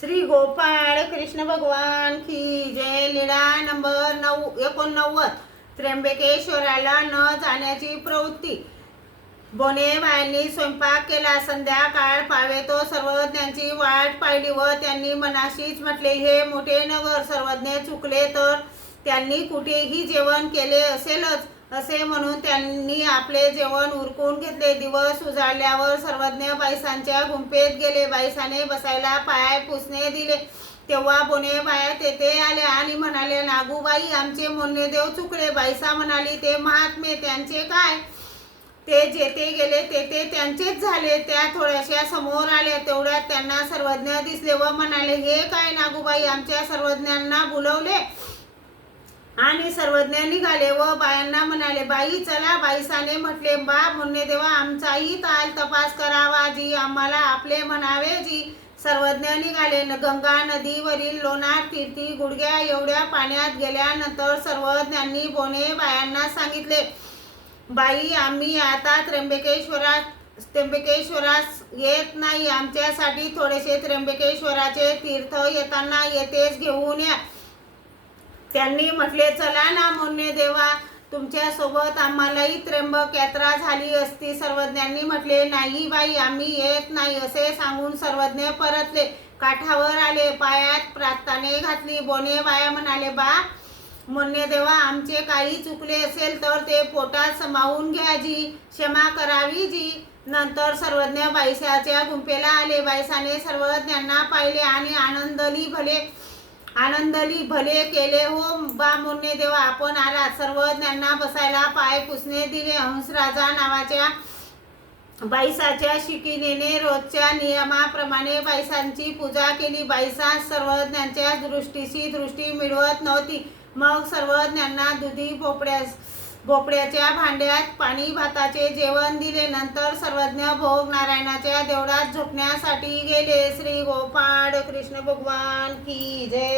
श्री गोपाळ कृष्ण भगवान की जय लीळा नंबर नऊ एकोणनव्वद. त्र्यंबकेश्वराला न जाण्याची प्रवृत्ती. बोनेबाईंनी स्वयंपाक केला. संध्याकाळ पावे तो सर्वज्ञांची वाट पाहिली व त्यांनी मनाशीच म्हटले हे मोठे नगर सर्वज्ञ चुकले तर त्यांनी कुठेही जेवण केले असेलच. असे म्हणून त्यांनी आपले जेवण उरकून घेतले. दिवस उजाडल्यावर सर्वज्ञ बाईसांच्या गुंफेत गेले. बाईसाने बसायला पाय पुसणे दिले. तेव्हा बोने बाया तेथे आले आणि म्हणाले नागूबाई आमचे मोन्ने देव चुकले. बाईसा म्हणाली ते महात्मे त्यांचे काय? ते जेथे गेले तेथे त्यांचेच झाले. त्या थोड्याशा समोर आल्या. तेवढ्यात त्यांना सर्वज्ञ दिसले व म्हणाले हे काय नागूबाई आमच्या सर्वज्ञांना बोलवले? आणि सर्वज्ञ निघाले व बायांना म्हणाले बाई चला बाईसाने म्हटले बा मुन्ने देवा आमचाही ताल तपास करावा जी आम्हाला आपले म्हणावे जी सर्वज्ञ निघाले. न- गंगा नदीवरील लोणार तीर्थी गुडघ्या एवढ्या पाण्यात गेल्यानंतर सर्वज्ञांनी बोने बायांना सांगितले बाई आम्ही आता त्र्यंबकेश्वरात त्र्यंबकेश्वरास येत नाही. आमच्यासाठी थोडेसे त्र्यंबकेश्वराचे तीर्थ येताना येतेच घेऊन या. त्यांनी म्हटले चला ना मोन्य देवा तुमच्यासोबत आम्हालाही त्र्यंबक यात्रा झाली असती. सर्वज्ञांनी म्हटले नाही बाई आम्ही येत नाही असे सांगून सर्वज्ञ परतले. काठावर आले पायात प्रार्थने घातली. बोने बाया म्हणाले बा मोन्य देवा आमचे काही चुकले असेल तर ते पोटात समावून घ्या जी क्षमा करावी जी. नंतर सर्वज्ञ बायसाच्या गुंपेला आले. बायसाने सर्वज्ञांना पाहिले आणि आनंदली भले आनंदली भले केले हो बा मुन्ने देवा आपण आला. सर्वज्ञांना बसायला पाय पुसणे दिले. हंसराजा नावाच्या बाईसाच्या शिकिनीने रोजच्या नियमाप्रमाणे बाईसांची पूजा केली. बाईसा सर्वज्ञांच्या दृष्टीशी दृष्टी मिळवत नव्हती. मग सर्वज्ञांना दुधी भोपड्यास भोपड्याच्या भांड्यात पाणी भाताचे जेवण दिले. नंतर सर्वज्ञ भोग नारायणाच्या देवळात झोपण्यासाठी गेले. श्री गोपाळ कृष्ण भगवान की जय.